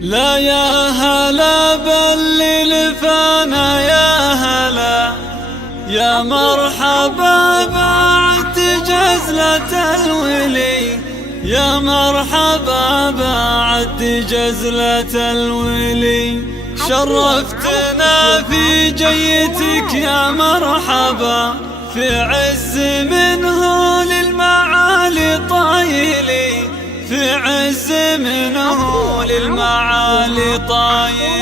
لا يا هلا باللي لفانا يا هلا، يا مرحبا بعد جزلة الولي، يا مرحبا بعد جزلة الولي. شرفتنا في جيتك يا مرحبا، في عز منه للمعالي طايلي، في عز منه للمعالي طايلي.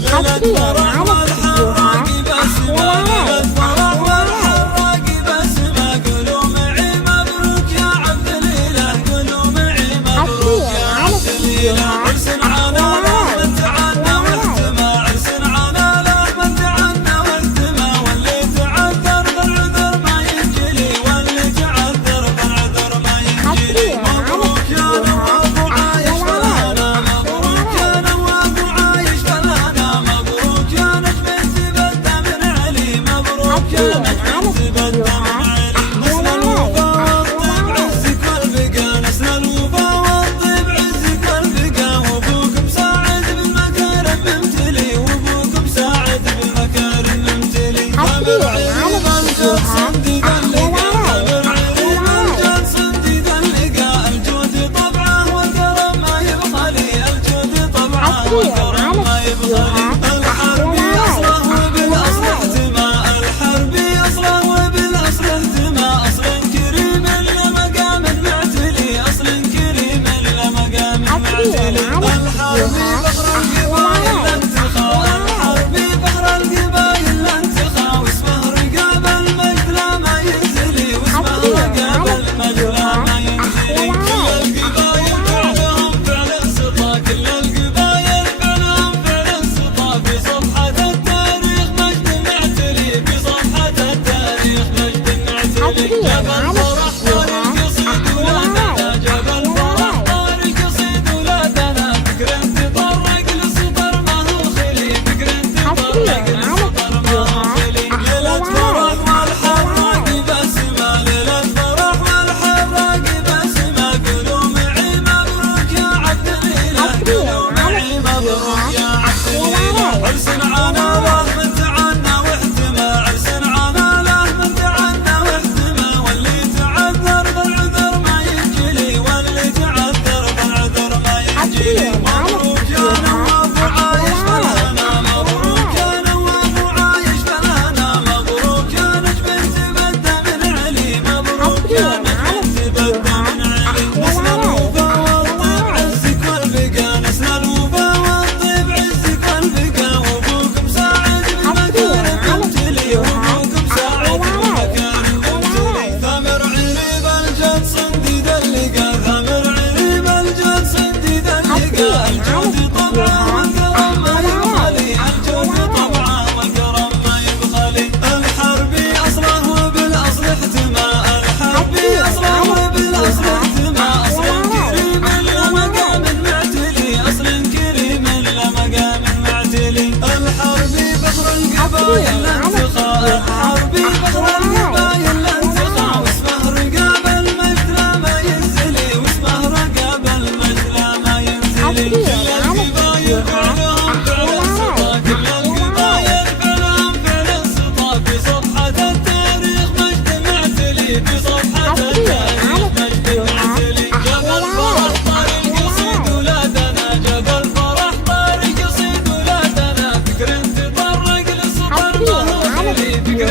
ليلة فرح والحراق بسمة، ليلة فرح والحراق بسمة، قولوا معي مبروك يا عبد الإله، قولوا معي مبروك يا عبد الإله. عرس عنا له تعنا واهتمى، عرس عنا له تعنا واهتمى، واللي تعذر بالعذر ما ينجلي، واللي تعذر بالعذر ما ينجلي. مبروك يا نواف وعايش فلانا، مبروك يا نواف وعايش فلانا، مبروك يا نجم تبدى من علي، مبروك يا نجم تبدى من علي. نسل الوفا والطيب عزك والبقا، نسل الوفا والطيب عزك والبقا، وابوك مساعد بالمكارم ممتلي، وابوك مساعد بالمكارم ممتلي. تامر عريب الجد صنديد اللقا، تامر عريب الجد صنديد اللقا، الجود طبعه والكرم ما يبخلي، الجود طبعه والكرم ما يبخلي. الحربي أصله وبالأصل احتمى، الحربي أصله وبالأصل احتمى، أصل كريم لمقام معتلي، أصل كريم لمقام معتلي. الحربي فخر القبائل انتخى، الحربي فخر القبائل انتخى، واسمه رقاب المجد لا ما ينزلي، واسمه رقاب المجد لا ما ينزلي. كل القبائل فعلهم فعل السطى، كل القبائل فعلهم فعل السطى، في صفحة التاريخ مجد معتلي، في صفحة التاريخ مجد معتلي. جبل فرح طار القصيد ولادنا، جبل فرح طار القصيد ولادنا، فكر تطرق لسطر ما هو خلي، فكر تطرق لسطر ما هو خلي. ليلة فرح والحراق بسمة، ليلة فرح والحراق بسمة، قولوا معي مبروك يا عبد الإله، قولوا معي مبروك يا عبد الإله. عرس عنا له من تعنا واهتمى، عرس عنا له من تعنا واهتمى، واللي تعذر بالعذر ما ينجلي، واللي تعذر بالعذر ما ينجلي. مبروك يا نواف وعايش فلانا، مبروك يا نواف وعايش فلانا، مبروك يا نجم تبدى من علي، مبروك يا نجم تبدى من علي. نسل الوفا والطيب عزك والبقا، نسل الوفا والطيب عزك والبقا، وابوك مساعد بالمكارم ممتلي، وابوك مساعد بالمكارم ممتلي. ثامر عريب الجد صنديد اللقا، ثامر عريب الجد صنديد اللقا، الجود طبعه والكرم ما يبخلي، الجود طبعه والكرم ما يبخلي. الحربي أصله وبالأصل احتمى، الحربي أصله وبالأصل احتمى، أصل كريم لمقام معتلي، أصل كريم لمقام معتلي. الحربي فخر القبائل انتخى، الحربي فخر القبائل انتخى، واسمه رقاب المجد لا ما ينزلي، واسمه رقاب المجد لا ما ينزلي. كل القبائل فعلهم فعل السطى، كل القبائل فعلهم فعل السطى، في صفحة التاريخ مجد معتلي، في صفحة التاريخ مجد معتلي. جبل فرح طار القصيد ولادنا، جبل فرح طار القصيد ولادنا، فكر تطرق لسطر ما هو خلي، فكر